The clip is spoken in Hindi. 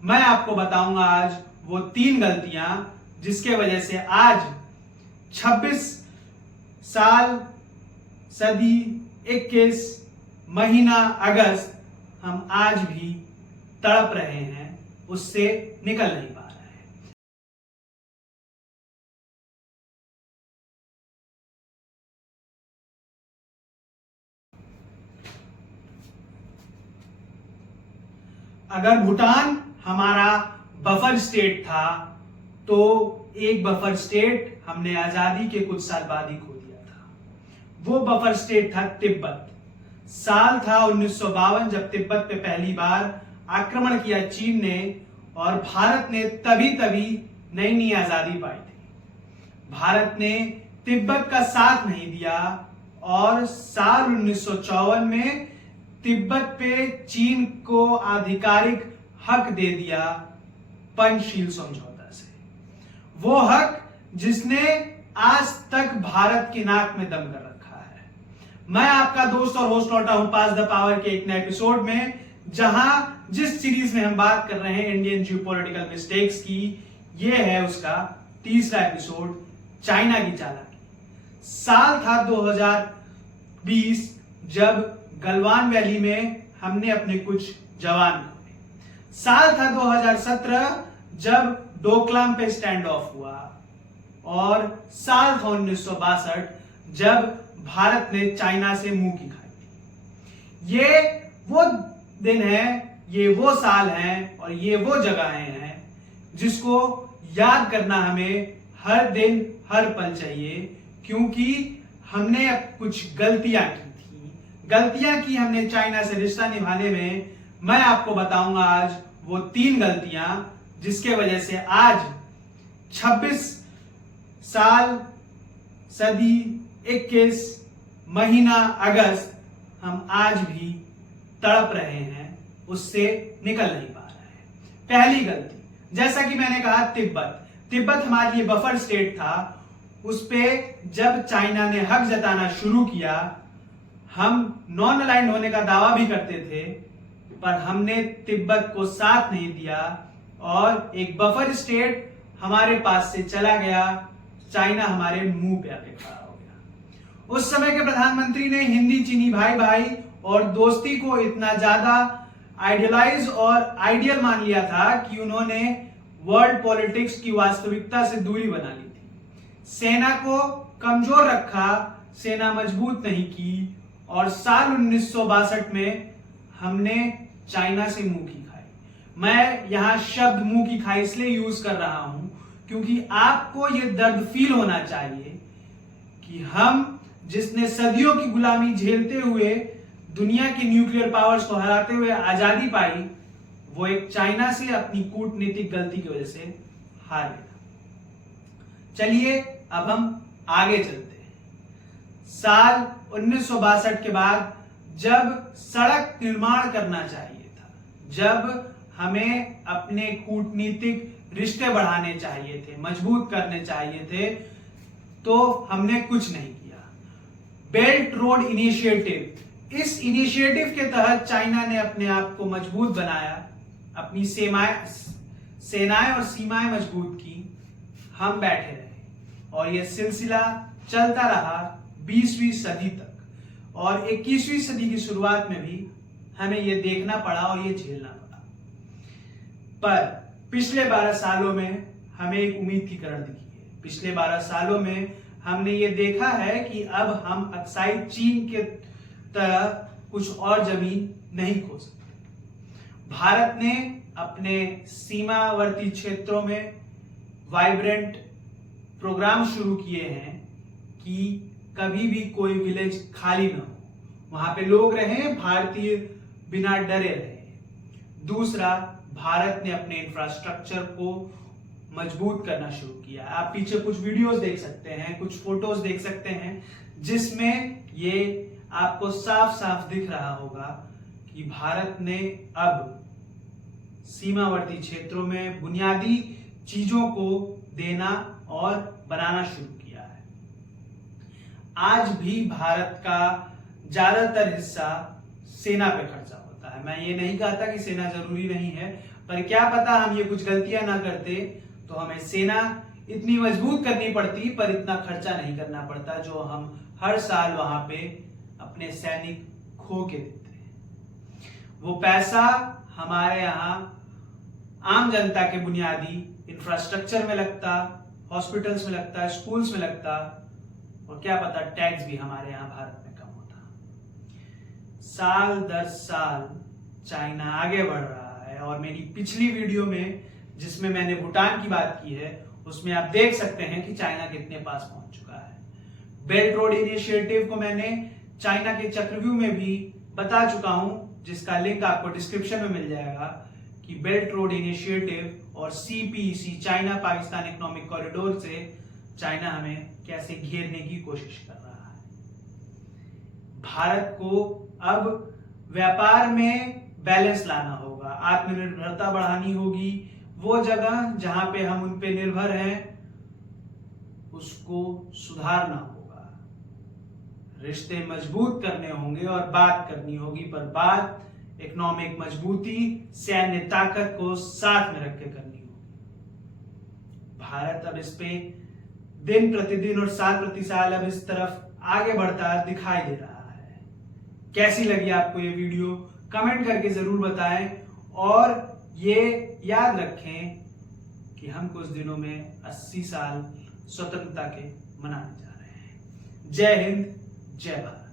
मैं आपको बताऊंगा आज वो 3 गलतियां जिसके वजह से आज 26 साल सदी 21 महीना अगस्त हम आज भी तड़प रहे हैं, उससे निकल नहीं पा रहे हैं। अगर भूटान हमारा बफर स्टेट था तो एक बफर स्टेट हमने आजादी के कुछ साल बाद ही खो दिया था। वो बफर स्टेट था तिब्बत। साल था 1952 जब तिब्बत पे पहली बार आक्रमण किया चीन ने और भारत ने तभी नई नई आजादी पाई थी। भारत ने तिब्बत का साथ नहीं दिया और साल 1954 में तिब्बत पे चीन को आधिकारिक हक दे दिया पंचशील समझौता से। वो हक जिसने आज तक भारत की नाक में दम कर रखा है। मैं आपका दोस्त और होस्ट लौटा हूं पास द पावर के एक नए एपिसोड में, जहां जिस सीरीज में हम बात कर रहे हैं इंडियन जियोपॉलिटिकल मिस्टेक्स की, ये है उसका तीसरा एपिसोड, चाइना की चालाकी। साल था 2020 जब गलवान वैली में हमने अपने कुछ जवान खोए। साल था 2017 जब डोकलाम पे स्टैंड ऑफ हुआ और साल था 1962 जब भारत ने चाइना से मुंह की खाई। ये वो दिन है, ये वो साल हैं और ये वो जगहें हैं जिसको याद करना हमें हर दिन हर पल चाहिए, क्योंकि हमने कुछ गलतियां की थी। गलतियां की हमने चाइना से रिश्ता निभाने में। मैं आपको बताऊंगा आज वो 3 गलतियां जिसके वजह से आज 26 साल सदी 21 महीना अगस्त हम आज भी तड़प रहे हैं, उससे निकल नहीं पा रहे हैं। पहली गलती, जैसा कि मैंने कहा, तिब्बत हमारे लिए बफर स्टेट था। उस पे जब चाइना ने हक जताना शुरू किया, हम नॉन अलाइंड होने का दावा भी करते थे, पर हमने तिब्बत को साथ नहीं दिया और एक बफर स्टेट हमारे पास से चला गया। चाइना हमारे मुंह पे आके खड़ा हो गया। उस समय के प्रधानमंत्री ने हिंदी चीनी भाई भाई और दोस्ती को इतना ज्यादा आइडियलाइज और आइडियल मान लिया था कि उन्होंने वर्ल्ड पॉलिटिक्स की वास्तविकता से दूरी बना ली थी। सेना को कमजोर रखा, सेना मजबूत नहीं की और साल 1962 में हमने चाइना से मुंह की खाई। मैं यहां शब्द मुंह की खाई इसलिए यूज कर रहा हूं क्योंकि आपको यह दर्द फील होना चाहिए कि हम जिसने सदियों की गुलामी झेलते हुए दुनिया की न्यूक्लियर पावर्स को हराते हुए आजादी पाई, वो एक चाइना से अपनी कूटनीतिक गलती की वजह से हार गया। चलिए अब हम आगे चलते हैं। साल 1962 के बाद जब सड़क निर्माण करना चाहिए था, जब हमें अपने कूटनीतिक रिश्ते बढ़ाने चाहिए थे, मजबूत करने चाहिए थे, तो हमने कुछ नहीं किया। बेल्ट रोड इनिशिएटिव, इस इनिशिएटिव के तहत चाइना ने अपने आप को मजबूत बनाया, अपनी सेनाएं और सीमाएं मजबूत की। हम बैठे रहे और यह सिलसिला चलता रहा 20वीं सदी तक और 21वीं सदी की शुरुआत में भी हमें यह देखना पड़ा और यह झेलना पड़ा। पर पिछले 12 सालों में हमें एक उम्मीद की किरण दिखी है। पिछले 12 सालों में हमने ये देखा है कि अब हम अक्साई चीन के तरह कुछ और जमीन नहीं खो सकते। भारत ने अपने सीमावर्ती क्षेत्रों में वाइब्रेंट प्रोग्राम शुरू किए हैं कि कभी भी कोई विलेज खाली ना हो, वहां पे लोग रहें, भारतीय बिना डरे रहे। दूसरा, भारत ने अपने इंफ्रास्ट्रक्चर को मजबूत करना शुरू किया। आप पीछे कुछ वीडियोस देख सकते हैं, कुछ फोटोज देख सकते हैं, जिसमें ये आपको साफ साफ दिख रहा होगा कि भारत ने अब सीमावर्ती क्षेत्रों में बुनियादी चीजों को देना और बनाना शुरू किया है। आज भी भारत का ज्यादातर हिस्सा सेना पे खर्चा होता है। मैं ये नहीं कहता कि सेना जरूरी नहीं है, पर क्या पता हम ये कुछ गलतियां ना करते तो हमें सेना इतनी मजबूत करनी पड़ती, पर इतना खर्चा नहीं करना पड़ता जो हम हर साल वहां पे अपने सैनिक खो के देते हैं। वो पैसा हमारे यहाँ आम जनता के बुनियादी इंफ्रास्ट्रक्चर में लगता, हॉस्पिटल्स में लगता, स्कूल्स में लगता, और क्या पता टैक्स भी हमारे यहाँ भारत में कम होता। साल दर साल चाइना आगे बढ़ रहा है, और मेरी पिछली वीडियो में जिसमें मैंने भूटान की बात की है उसमें आप देख सकते हैं कि चाइना कितने पास पहुंच चुका है। बेल्ट रोड इनिशिएटिव को मैंने चाइना के चक्रव्यूह में भी बता चुका हूं, जिसका लिंक आपको डिस्क्रिप्शन में मिल जाएगा, कि बेल्ट रोड इनिशिएटिव और CPEC China Pakistan economic corridor से चाइना हमें कैसे घेरने की कोशिश कर रहा है। भारत को अब व्यापार में बैलेंस लाना होगा, आत्मनिर्भरता बढ़ानी होगी। वो जगह जहां पे हम उन पे निर्भर हैं उसको सुधारना होगा, रिश्ते मजबूत करने होंगे और बात करनी होगी, पर बात इकोनॉमिक मजबूती, सैन्य ताकत को साथ में रख के करनी होगी। भारत अब इस पे दिन प्रतिदिन और साल प्रति साल अब इस तरफ आगे बढ़ता दिखाई दे रहा है। कैसी लगी आपको ये वीडियो कमेंट करके जरूर बताएं, और ये याद रखें कि हम कुछ दिनों में 80 साल स्वतंत्रता के मनाने जा रहे हैं। जय हिंद, जय भारत।